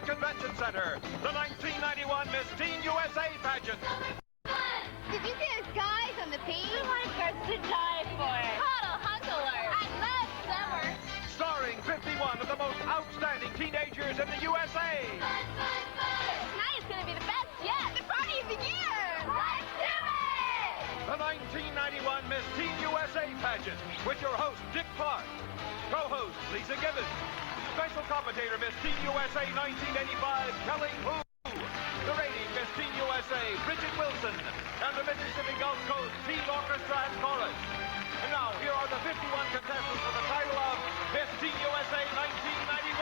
Entertainment Convention Center, the 1991 Miss Teen USA Pageant. Did you see those guys on the page? The lifeguards to die for. Huddle, hunkler. I love summer. Starring 51 of the most outstanding teenagers in the USA. Tonight is going to be the best yet. The party of the year. Let's do it! The 1991 Miss Teen USA Pageant with your host, Dick Clark. Co-host, Lisa Gibbons. Special commentator, Miss Teen USA 1985, Kelly Hu. The reigning Miss Teen USA, Bridget Wilson. And the Mississippi Gulf Coast Teen Orchestra and Chorus. And now, here are the 51 contestants for the title of Miss Teen USA 1991.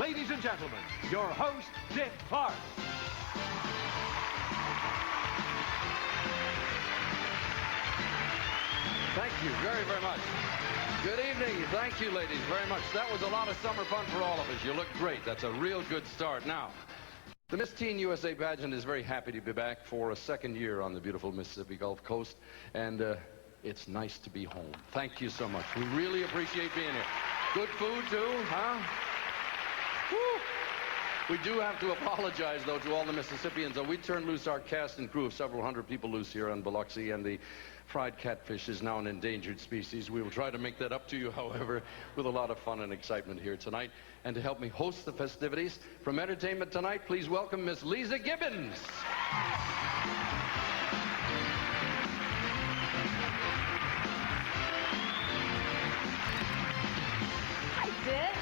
Ladies and gentlemen, your host, Dick Clark. Thank you very, very much. Good evening. Thank you, ladies, very much. That was a lot of summer fun for all of us. You look great. That's a real good start. Now, the Miss Teen USA Pageant is very happy to be back for a second year on the beautiful Mississippi Gulf Coast, and it's nice to be home. Thank you so much. We really appreciate being here. Good food, too, huh? Woo. We do have to apologize, though, to all the Mississippians. We turned loose our cast and crew of several hundred people loose here on Biloxi, and the fried catfish is now an endangered species. We will try to make that up to you, however, with a lot of fun and excitement here tonight. And to help me host the festivities, from Entertainment Tonight, please welcome Miss Lisa Gibbons. Hi, Dick.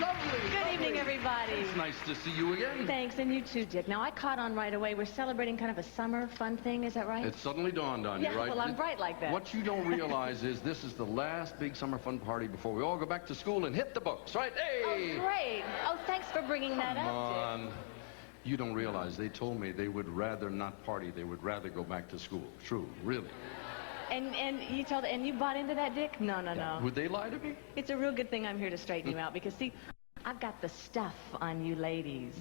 Lovely. Good evening, everybody. It's nice to see you again. Thanks, and you too, Dick. Now, I caught on right away. We're celebrating kind of a summer fun thing, is that right? It suddenly dawned on you, right? Well, I'm bright like that. What you don't realize is this is the last big summer fun party before we all go back to school and hit the books, right? Hey! Oh, great. Oh, thanks for bringing that up, Come on. Dick. You don't realize they told me they would rather not party. They would rather go back to school. True, really. And you bought into that, Dick? No. Would they lie to me? It's a real good thing I'm here to straighten you out because, see, I've got the stuff on you ladies.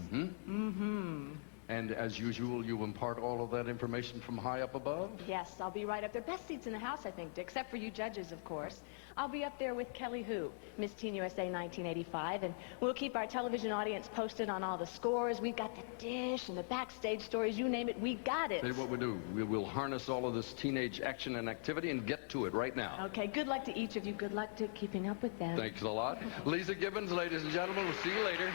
And as usual, you impart all of that information from high up above? Yes, I'll be right up there. Best seats in the house, I think, Dick, except for you judges, of course. I'll be up there with Kelly Hu, Miss Teen USA 1985, and we'll keep our television audience posted on all the scores. We've got the dish and the backstage stories, you name it, we got it. Tell you what we do. We'll harness all of this teenage action and activity and get to it right now. Okay, good luck to each of you. Good luck to keeping up with them. Thanks a lot. Lisa Gibbons, ladies and gentlemen, we'll see you later.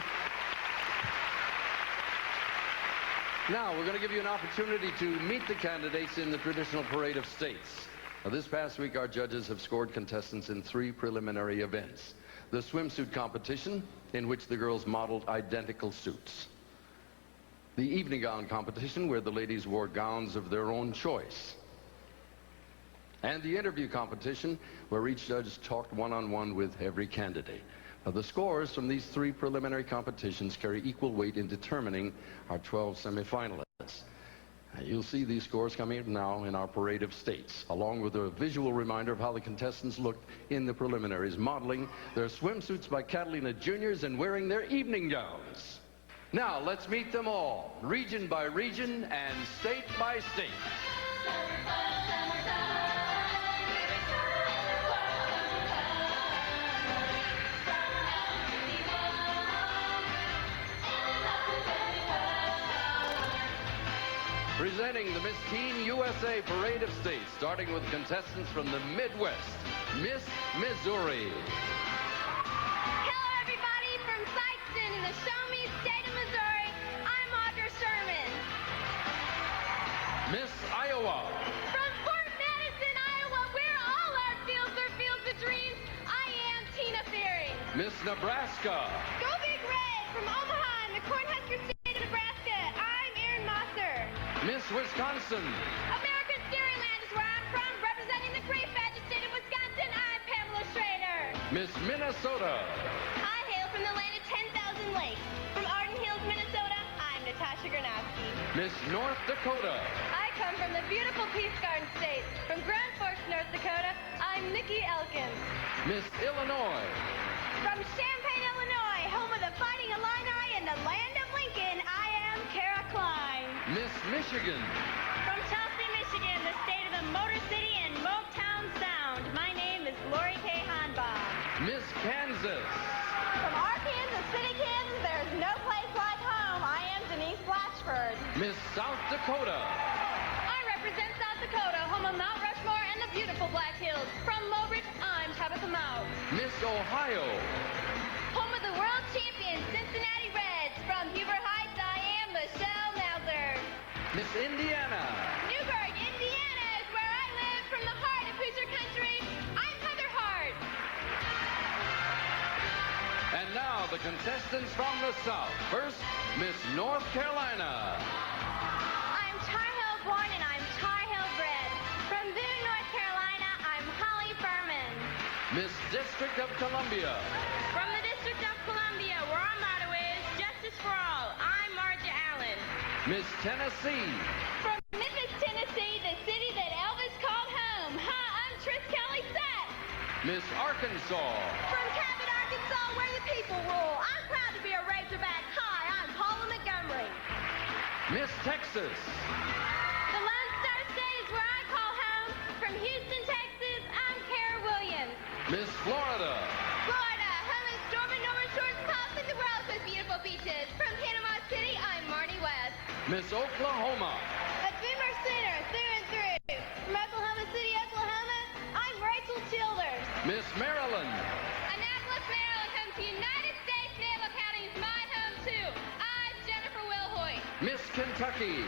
Now, we're going to give you an opportunity to meet the candidates in the traditional parade of states. Now, this past week, our judges have scored contestants in 3 preliminary events. The swimsuit competition, in which the girls modeled identical suits. The evening gown competition, where the ladies wore gowns of their own choice. And the interview competition, where each judge talked one-on-one with every candidate. Now, the scores from these 3 preliminary competitions carry equal weight in determining our 12 semifinalists. You'll see these scores coming up now in our parade of states, along with a visual reminder of how the contestants looked in the preliminaries, modeling their swimsuits by Catalina Juniors and wearing their evening gowns. Now, let's meet them all, region by region and state by state. Presenting the Miss Teen USA Parade of States, starting with contestants from the Midwest, Miss Missouri. Hello, everybody, from Sikeston in the Show Me State of Missouri. I'm Audra Sherman. Miss Iowa. From Fort Madison, Iowa, where all our fields are fields of dreams, I am Tina Ferry. Miss Nebraska. Go Big Red! From Omaha in the Cornhusker State of Nebraska, I'm Erin Mosser. Miss Wisconsin. America's Dairyland is where I'm from, representing the great Pageant state of Wisconsin, I'm Pamela Schrader. Miss Minnesota. I hail from the land of 10,000 lakes. From Arden Hills, Minnesota, I'm Natasha Gronowski. Miss North Dakota. I come from the beautiful Peace Garden State. From Grand Forks, North Dakota, I'm Nikki Elkins. Miss Illinois. From Champaign, Illinois, home of the Fighting Illini and the land of Lincoln, I am Kara Klein. Miss Michigan. From Chelsea, Michigan, the state of the Motor City and Motown Sound, my name is Lori K. Hanbaum. Miss Kansas. From Arkansas City, Kansas, there's no place like home, I am Denise Blatchford. Miss South Dakota. I represent South Dakota, home of Mount Rushmore and the beautiful Black Hills. From Mobridge, I'm Tabitha Mao. Miss Ohio. Home of the world champion Cincinnati Reds. From Huber Heights, I am Michelle Mauser. Miss Indiana. Newburgh, Indiana is where I live. From the heart of Hoosier Country, I'm Heather Hart. And now the contestants from the South. First, Miss North Carolina. I'm Tar Heel born and I'm Tar Heel bred. From Boone, North Carolina, I'm Holly Furman. Miss District of Columbia. From the District of Columbia, where our motto is Justice for All, I'm Marja Allen. Miss Tennessee. From Memphis, Tennessee, the city that Elvis called home, I'm Tris Kelly Sett. Miss Arkansas. From Cabot, Arkansas, where the people rule, I'm proud to be a Razorback. Hi, I'm Paula Montgomery. Miss Texas. The Lone Star State is where I call home. From Houston, Texas, I'm Kara Williams. Miss Florida. Florida, home of Stormy Norman Shores Pops and the world with beautiful beaches. From Panama City, I'm Marnie West. Miss Oklahoma. A Boomer Center, through and through. From Oklahoma City, Oklahoma, I'm Rachel Childers. Miss Maryland. Annapolis, Maryland, home to United States Naval Academy's my home too. I'm Jennifer Wilhoit. Miss Kentucky.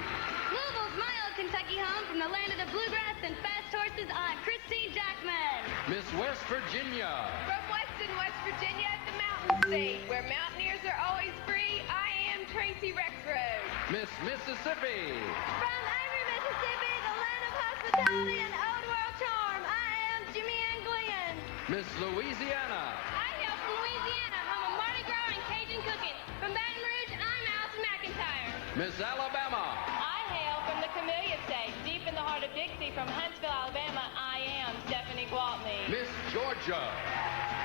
Louisville's my old Kentucky home. From the land of the bluegrass and fast horses, I'm Christine Jackman. Miss West Virginia. From Weston, West Virginia, the Mountain State, where mountaineers are always free, I am Tracy Rexroad. Miss Mississippi. From Avery, Mississippi, the land of hospitality and old world charm, I am Jimmy Ann Glenn. Miss Louisiana. I hail from Louisiana, home of Mardi Gras and Cajun cooking. From Baton Rouge, I'm Allison McIntyre. Miss Alabama. I hail from the Camellia State, deep in the heart of Dixie. From Huntsville, Alabama, I am Stephanie Gwaltney. Miss Georgia.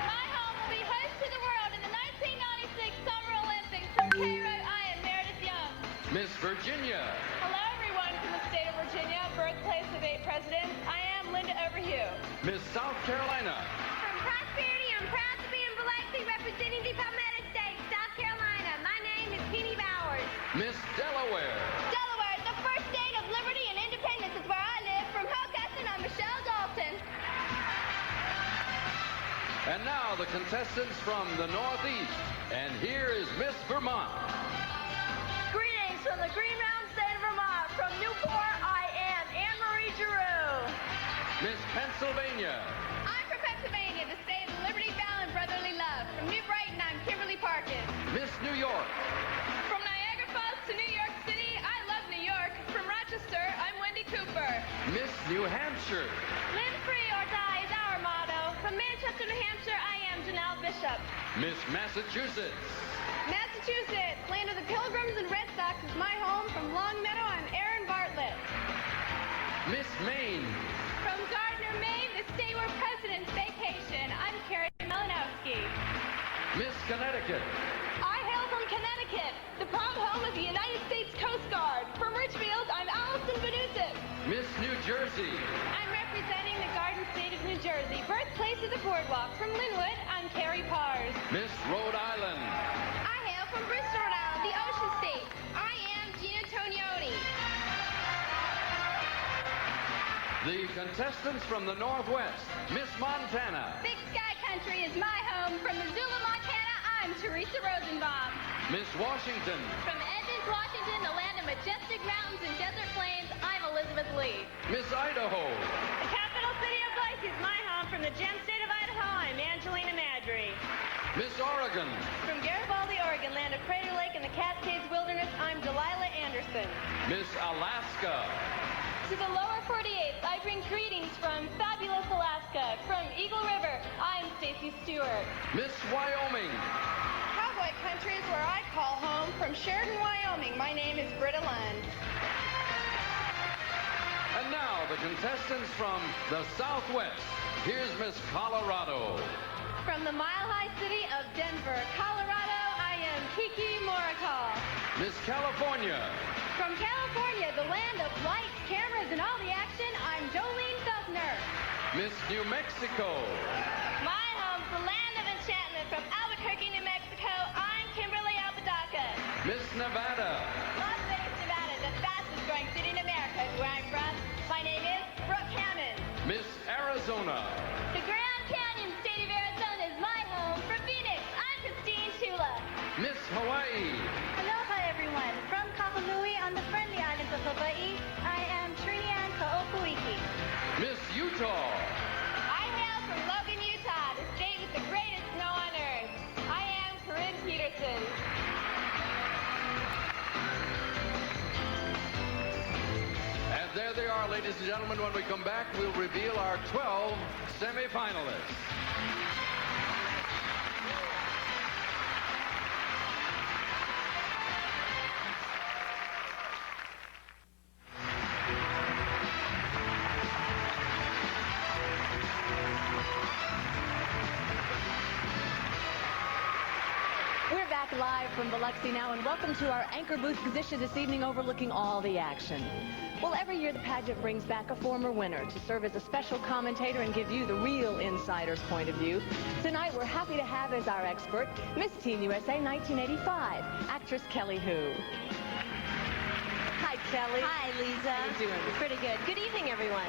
My home will be host to the world in the 1996 Summer Olympics. From Cairo, I am Meredith Young. Miss Virginia. Hello, everyone from the state of Virginia, birthplace of 8 presidents. I am Linda Overhue. Miss South Carolina. From Prosperity, I'm proud to be in Biloxi, representing the Palmetto State, South Carolina. My name is Penny Bowers. Miss Delaware. Delaware, the first state of liberty and independence, is where I live. From Hocassin, I'm Michelle Dalton. And now the contestants from the Northeast. And here is Miss Vermont. Greetings from the Green Mountain State of Vermont. From Newport, I am Anne-Marie Giroux. Miss Pennsylvania. I'm from Pennsylvania, the state of liberty, valor, and brotherly love. From New Brighton, I'm Kimberly Parkins. Miss New York. From Niagara Falls to New York City, I love New York. From Rochester, I'm Wendy Cooper. Miss New Hampshire. Live free or die is our motto. From Manchester, New Hampshire, I am Janelle Bishop. Miss Massachusetts. Massachusetts, land of the Pilgrims and Red Sox, is my home. From Long Meadow, I'm Erin Bartlett. Miss Maine. From Gardner, Maine, the state where presidents vacation, I'm Carrie Malinowski. Miss Connecticut. I hail from Connecticut, the proud home of the United States Coast Guard. From Richfield, I'm Allison Benusik. Miss New Jersey. I'm representing the Garden State of New Jersey, birthplace of the boardwalk. From Linwood, I'm Carrie Pars. Miss Rhode Island. I hail from Bristol, Rhode Island, the Ocean State. I am Gina Tonioni. The contestants from the Northwest. Miss Montana. Big Sky Country is my home. From Missoula, Montana, I'm Teresa Rosenbaum. Miss Washington. From Edmonds, Washington, the land of majestic mountains and desert plains, I'm Elizabeth Lee. Miss Idaho. The capital city of Blythe is my home. From the gem state of Idaho, I'm Angelina Madry. Miss Oregon. From Garibaldi, Oregon, land of Crater Lake and the Cascades Wilderness, I'm Delilah Anderson. Miss Alaska. To the lower 48th, I bring greetings from fabulous Alaska. From Eagle River, I'm Stacy Stewart. Miss Wyoming. Cowboy country is where I call home. From Sheridan, Wyoming, my name is Britta Lund. And now the contestants from the Southwest. Here's Miss Colorado. From the mile-high city of Denver, Colorado, I am Kiki Morikal. Miss California. From California, the land of lights, cameras, and all the action, I'm Jolene Feltner. Miss New Mexico. My home's the land of enchantment. From Albuquerque, New Mexico, I'm Kimberly Apodaca. Miss Nevada. Las Vegas, Nevada, the fastest growing city in America is where I'm from. My name is Brooke Hammond. Miss Arizona. The Grand Canyon state of Arizona is my home. From Phoenix, I'm Christine Chula. Miss Hawaii. Aloha, everyone. From Kahului on the friendly islands of Hawaii, I am Trinian Ka'opuiki. Miss Utah. I hail from Logan, Utah, the state with the greatest snow on earth. I am Corinne Peterson. And there they are, ladies and gentlemen. When we come back, we'll reveal our 12 semifinalists. We're back live from Biloxi now, and welcome to our anchor booth position this evening overlooking all the action. Well, every year the pageant brings back a former winner to serve as a special commentator and give you the real insider's point of view. Tonight, we're happy to have as our expert, Miss Teen USA 1985, actress Kelly Hu. Hi, Kelly. Hi, Lisa. How you doing? Pretty good. Good evening, everyone.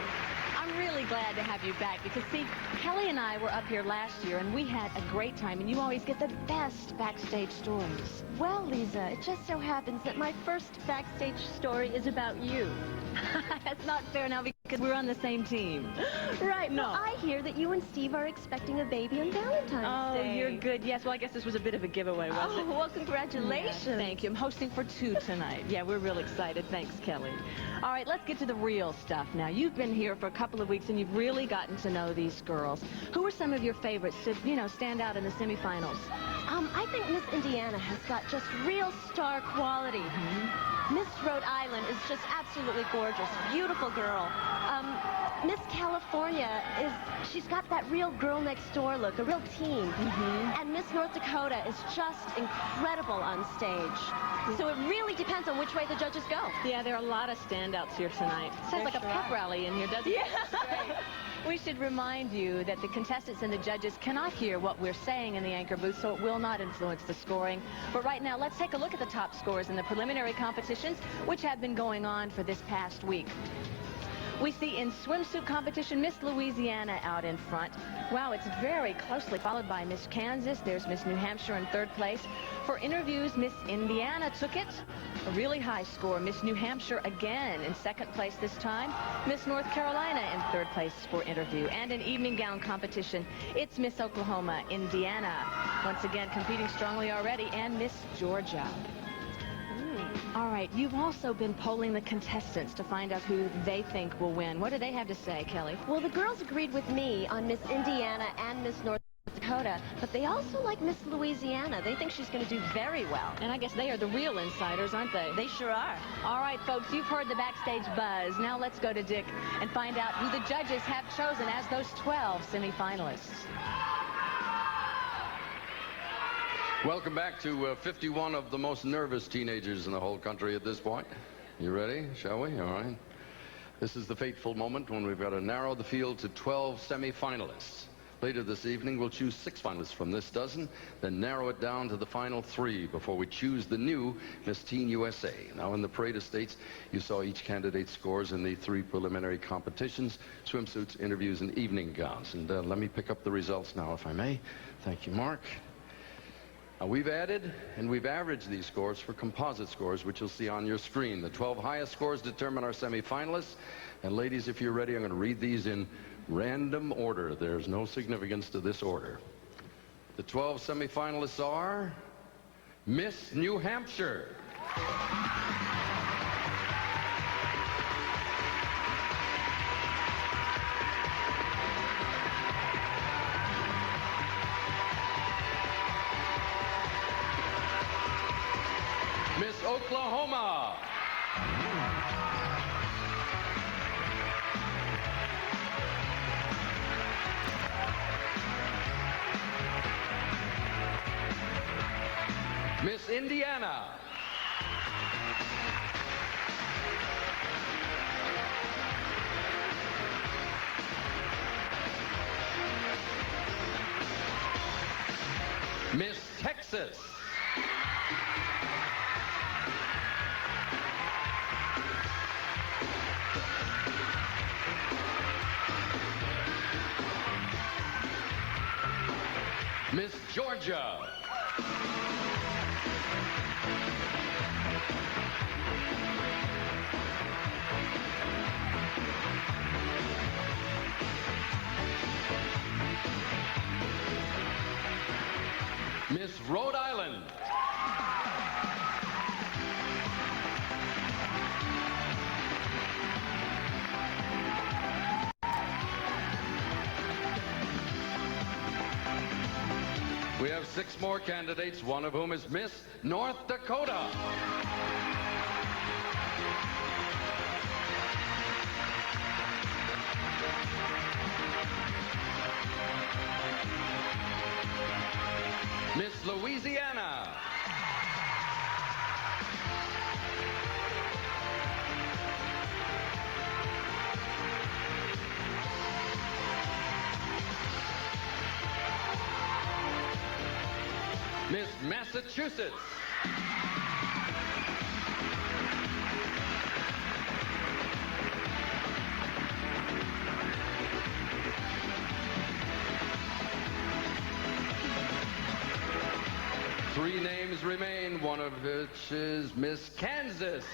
I'm really glad to have you back because, see, Kelly and I were up here last year and we had a great time, and you always get the best backstage stories. Well, Lisa, it just so happens that my first backstage story is about you. That's not fair now because we're on the same team. Right. No. Well, I hear that you and Steve are expecting a baby on Valentine's Day. Oh, you're good. Yes, well, I guess this was a bit of a giveaway, wasn't it? Oh, well, congratulations. Yeah, thank you. I'm hosting for 2 tonight. Yeah, we're real excited. Thanks, Kelly. All right, let's get to the real stuff now. You've been here for a couple of weeks, and you've really gotten to know these girls. Who are some of your favorites to, stand out in the semifinals? I think Miss Indiana has got just real star quality. Miss Rhode Island is just absolutely gorgeous. Beautiful girl. Miss California she's got that real girl next door look, a real teen. And Miss North Dakota is just incredible on stage. So it really depends on which way the judges go. Yeah, there are a lot of standouts here tonight. Sounds like a pep rally in here, doesn't it? Yeah. We should remind you that the contestants and the judges cannot hear what we're saying in the anchor booth, so it will not influence the scoring. But right now, let's take a look at the top scores in the preliminary competitions, which have been going on for this past week. We see in swimsuit competition, Miss Louisiana out in front. Wow, it's very closely followed by Miss Kansas. There's Miss New Hampshire in 3rd place. For interviews, Miss Indiana took it. A really high score. Miss New Hampshire again in 2nd place this time. Miss North Carolina in 3rd place for interview. And in evening gown competition, it's Miss Oklahoma, Indiana, once again competing strongly already, and Miss Georgia. All right, you've also been polling the contestants to find out who they think will win. What do they have to say, Kelly? Well, the girls agreed with me on Miss Indiana and Miss North Dakota. Dakota, but they also like Miss Louisiana. They think she's going to do very well. And I guess they are the real insiders, aren't they? They sure are. All right, folks, you've heard the backstage buzz. Now let's go to Dick and find out who the judges have chosen as those 12 semifinalists. Welcome back to 51 of the most nervous teenagers in the whole country at this point. You ready? Shall we? All right. This is the fateful moment when we've got to narrow the field to 12 semifinalists. Later this evening, we'll choose 6 finalists from this dozen, then narrow it down to the final 3 before we choose the new Miss Teen USA. Now, in the parade of states, you saw each candidate's scores in the 3 preliminary competitions: swimsuits, interviews, and evening gowns. And let me pick up the results now, if I may. Thank you, Mark. We've added and we've averaged these scores for composite scores, which you'll see on your screen. The 12 highest scores determine our semifinalists. And ladies, if you're ready, I'm going to read these in random order. There's no significance to this order. The 12 semifinalists are Miss New Hampshire, Miss Oklahoma, Miss Indiana, Miss Texas, Miss Georgia, Miss Rhode Island, we have 6 more candidates, one of whom is Miss North Dakota. Miss Louisiana. Miss Massachusetts. Three names remain, one of which is Miss Kansas.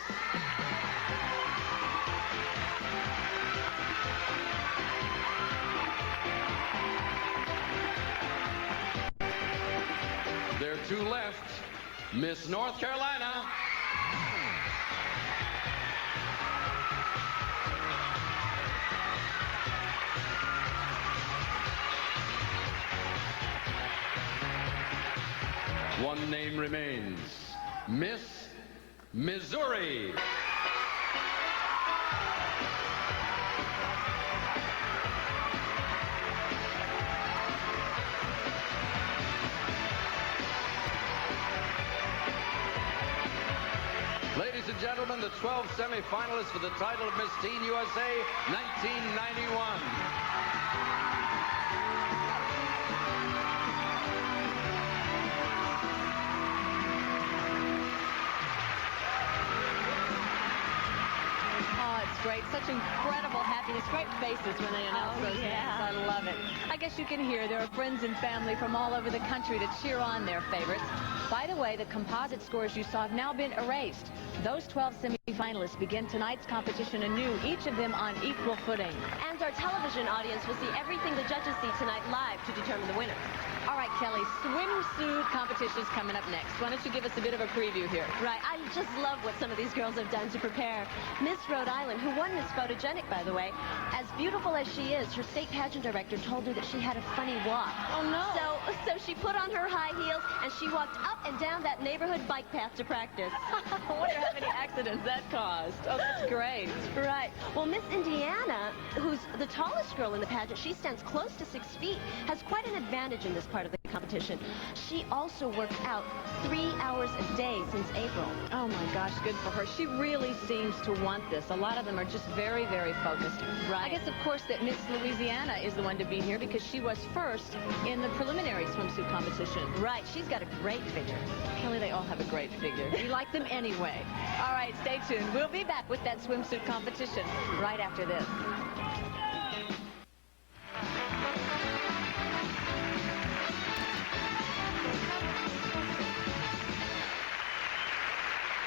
There are 2 left. Miss North Carolina. One name remains. Miss Missouri. Ladies and gentlemen, the 12 semifinalists for the title of Miss Teen USA 1991. Great, such incredible happiness, great faces when they announce those names. I love it. I guess you can hear there are friends and family from all over the country to cheer on their favorites. By the way, the composite scores you saw have now been erased. Those 12 semifinalists begin tonight's competition anew, each of them on equal footing. And our television audience will see everything the judges see tonight live to determine the winner. All right, Kelly, swimsuit competition is coming up next. Why don't you give us a bit of a preview here? Right, I just love what some of these girls have done to prepare. Miss Rhode Island, who won Miss Photogenic, by the way, as beautiful as she is, her state pageant director told her that she had a funny walk. Oh, no. So she put on her high heels and she walked up and down that neighborhood bike path to practice. I wonder how many accidents that caused. Oh, that's great. Right. Well, Miss Indiana, who's the tallest girl in the pageant, she stands close to 6 feet, has quite an advantage in this part of the competition. She also worked out 3 hours a day since April. Oh my gosh, good for her. She really seems to want this. A lot of them are just very, very focused. Right. I guess, of course, that Miss Louisiana is the one to be here because she was first in the preliminary swimsuit competition. Right. She's got a great figure. Kelly, they all have a great figure. We like them anyway. All right, stay tuned. We'll be back with that swimsuit competition right after this.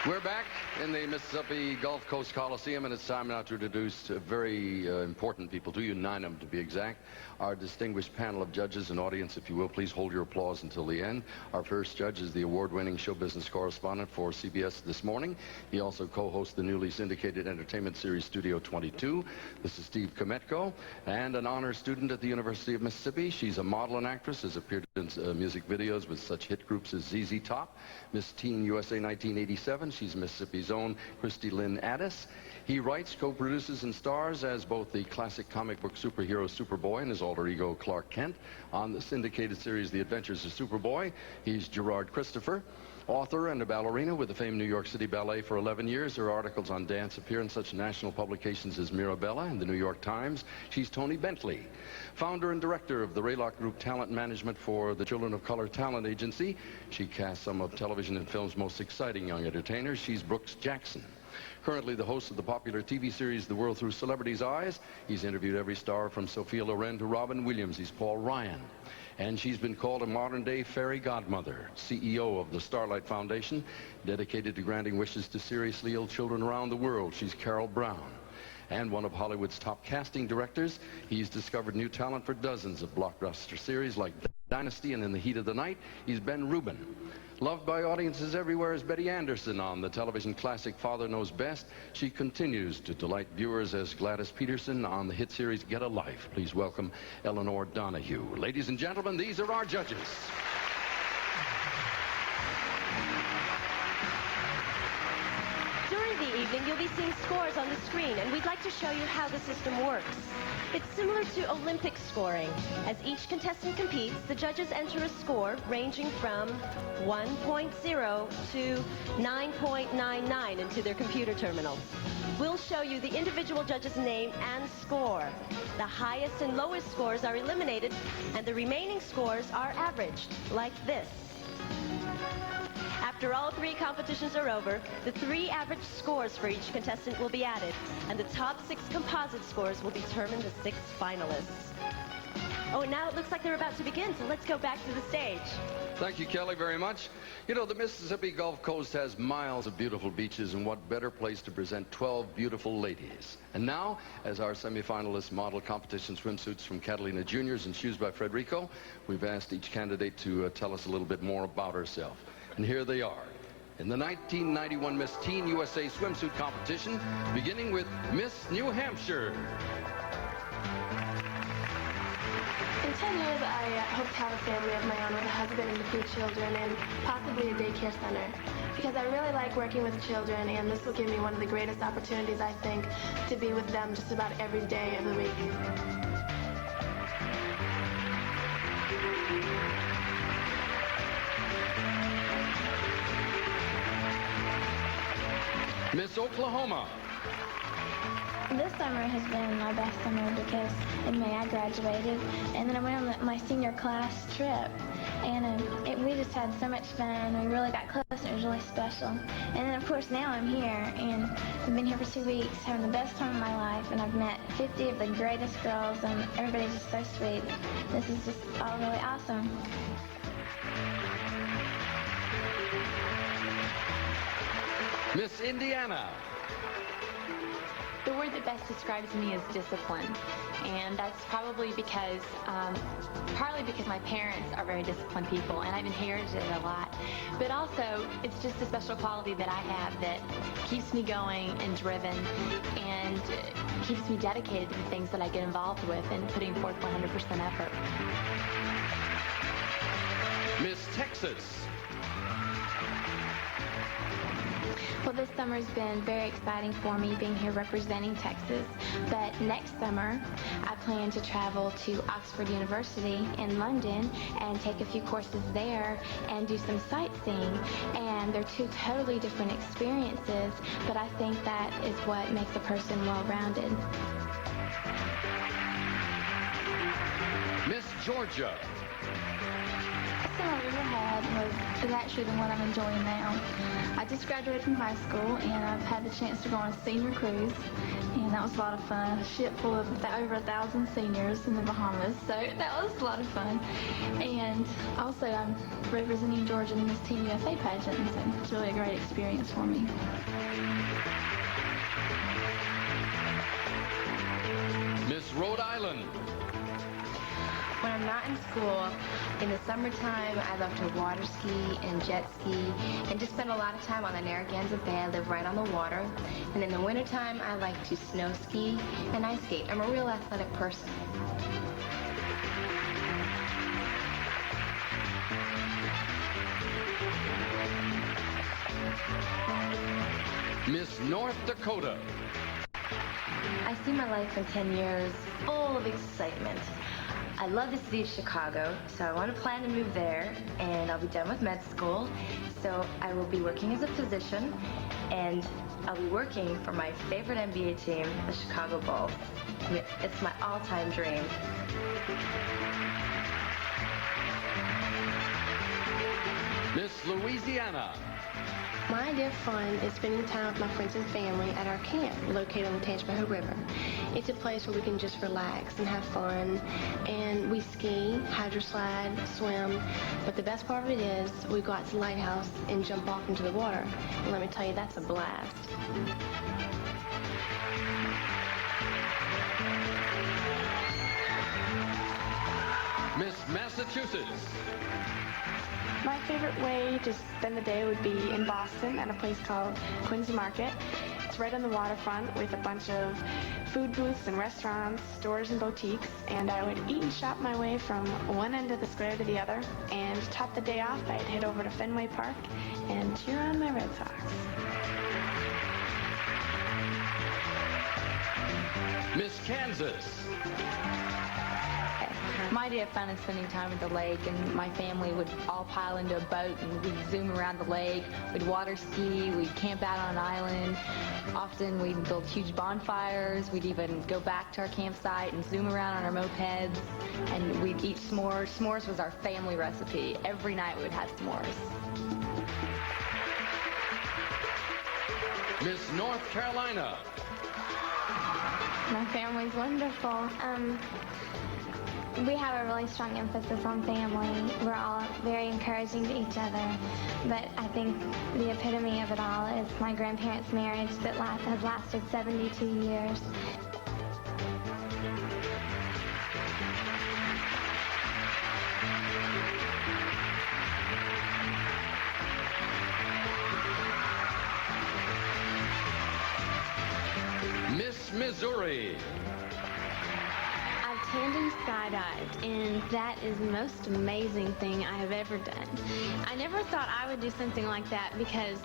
We're back in the Mississippi Gulf Coast Coliseum, and it's time now to introduce very important people to you, 9 of them to be exact. Our distinguished panel of judges and audience, if you will, please hold your applause until the end. Our first judge is the award-winning show business correspondent for CBS This Morning. He also co-hosts the newly syndicated entertainment series Studio 22. This is Steve Kometko, and an honor student at the University of Mississippi. She's a model and actress, has appeared in music videos with such hit groups as ZZ Top, Miss Teen USA 1987. She's Mississippi's own Christy Lynn Addis. He writes, co-produces, and stars as both the classic comic book superhero Superboy and his alter ego Clark Kent. On the syndicated series The Adventures of Superboy, he's Gerard Christopher. Author and a ballerina with the famed New York City Ballet for 11 years. Her articles on dance appear in such national publications as Mirabella and the New York Times. She's Tony Bentley. Founder and director of the Raylock Group Talent Management for the Children of Color Talent Agency. She casts some of television and film's most exciting young entertainers. She's Brooks Jackson. Currently the host of the popular TV series The World Through Celebrities' Eyes. He's interviewed every star from Sophia Loren to Robin Williams. He's Paul Ryan. And she's been called a modern-day fairy godmother, CEO of the Starlight Foundation, dedicated to granting wishes to seriously ill children around the world. She's Carol Brown. And one of Hollywood's top casting directors, he's discovered new talent for dozens of blockbuster series like Dynasty and In the Heat of the Night. He's Ben Rubin. Loved by audiences everywhere is Betty Anderson on the television classic Father Knows Best. She continues to delight viewers as Gladys Peterson on the hit series Get a Life. Please welcome Eleanor Donahue. Ladies and gentlemen, these are our judges. During the evening, you'll be seeing scores on the screen, and we'd like to show you how the system works. It's similar to Olympic scoring. As each contestant competes, the judges enter a score ranging from 1.0 to 9.99 into their computer terminals. We'll show you the individual judge's name and score. The highest and lowest scores are eliminated, and the remaining scores are averaged, like this. After all 3 competitions are over, the 3 average scores for each contestant will be added, and the top 6 composite scores will determine the 6 finalists. Oh, and now it looks like they're about to begin, so let's go back to the stage. Thank you, Kelly, very much. You know, the Mississippi Gulf Coast has miles of beautiful beaches, and what better place to present 12 beautiful ladies. And now, as our semifinalist model competition swimsuits from Catalina Juniors and Shoes by Frederico, we've asked each candidate to tell us a little bit more about herself. And here they are. In the 1991 Miss Teen USA swimsuit competition, beginning with Miss New Hampshire. In 10 years, I hope to have a family of my own with a husband and 2 children and possibly a daycare center. Because I really like working with children, and this will give me one of the greatest opportunities, I think, to be with them just about every day of the week. Miss Oklahoma. This summer has been my best summer because in May I graduated, and then I went on my senior class trip, and we just had so much fun. We really got close, and it was really special. And then, of course, now I'm here, and I've been here for 2 weeks, having the best time of my life, and I've met 50 of the greatest girls, and everybody's just so sweet. This is just all really awesome. Miss Indiana. The word that best describes me is discipline, and that's probably because, partly because my parents are very disciplined people, and I've inherited it a lot, but also it's just a special quality that I have that keeps me going and driven, and keeps me dedicated to the things that I get involved with and putting forth 100% effort. Texas. Well, this summer's been very exciting for me, being here representing Texas. But next summer, I plan to travel to Oxford University in London and take a few courses there and do some sightseeing. And they're two totally different experiences, but I think that is what makes a person well-rounded. Miss Georgia. The summer we had is actually the one I'm enjoying now. I just graduated from high school, and I've had the chance to go on a senior cruise, and that was a lot of fun. A ship full of over 1,000 seniors in the Bahamas, so that was a lot of fun. And also, I'm representing Georgia in the Miss Teen USA pageant, so it's really a great experience for me. Miss Rhode Island. When I'm not in school, in the summertime, I love to water ski and jet ski and just spend a lot of time on the Narragansett Bay. I live right on the water. And in the wintertime, I like to snow ski and ice skate. I'm a real athletic person. Miss North Dakota. I see my life in 10 years full of excitement. I love the city of Chicago, so I want to plan to move there, and I'll be done with med school, so I will be working as a physician, and I'll be working for my favorite NBA team, the Chicago Bulls. I mean, it's my all-time dream. Miss Louisiana. My idea of fun is spending time with my friends and family at our camp located on the Tangipahoa River. It's a place where we can just relax and have fun, and we ski, hydroslide, swim, but the best part of it is we go out to the lighthouse and jump off into the water. And let me tell you, that's a blast. Miss Massachusetts. My favorite way to spend the day would be in Boston at a place called Quincy Market. It's right on the waterfront with a bunch of food booths and restaurants, stores and boutiques, and I would eat and shop my way from one end of the square to the other, and to top the day off, I'd head over to Fenway Park and cheer on my Red Sox. Miss Kansas. My idea of fun is spending time at the lake, and my family would all pile into a boat and we'd zoom around the lake. We'd water ski, we'd camp out on an island. Often we'd build huge bonfires. We'd even go back to our campsite and zoom around on our mopeds, and we'd eat s'mores. S'mores was our family recipe. Every night we would have s'mores. Miss North Carolina. My family's wonderful. We have a really strong emphasis on family. We're all very encouraging to each other. But I think the epitome of it all is my grandparents' marriage that has lasted 72 years. Miss Missouri. I've tandem skydived, and that is the most amazing thing I have ever done. I never thought I would do something like that because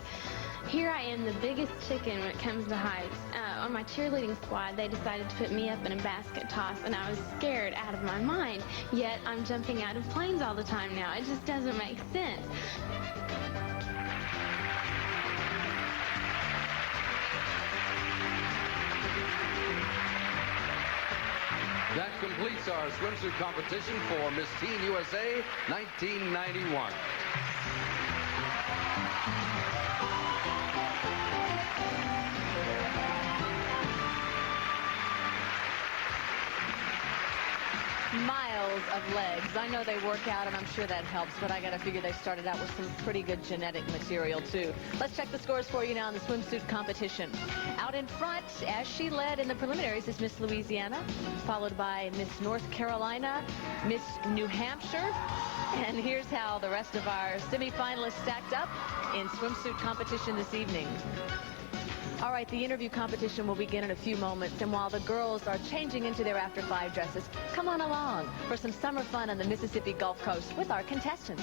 here I am, the biggest chicken when it comes to heights. On my cheerleading squad, they decided to put me up in a basket toss, and I was scared out of my mind. Yet I'm jumping out of planes all the time now. It just doesn't make sense. That completes our swimsuit competition for Miss Teen USA 1991. Miles of legs. I know they work out, and I'm sure that helps, but I got to figure they started out with some pretty good genetic material, too. Let's check the scores for you now in the swimsuit competition. Out in front, as she led in the preliminaries, is Miss Louisiana, followed by Miss North Carolina, Miss New Hampshire, and here's how the rest of our semifinalists stacked up in swimsuit competition this evening. All right, the interview competition will begin in a few moments, and while the girls are changing into their After 5 dresses, come on along for some summer fun on the Mississippi Gulf Coast with our contestants.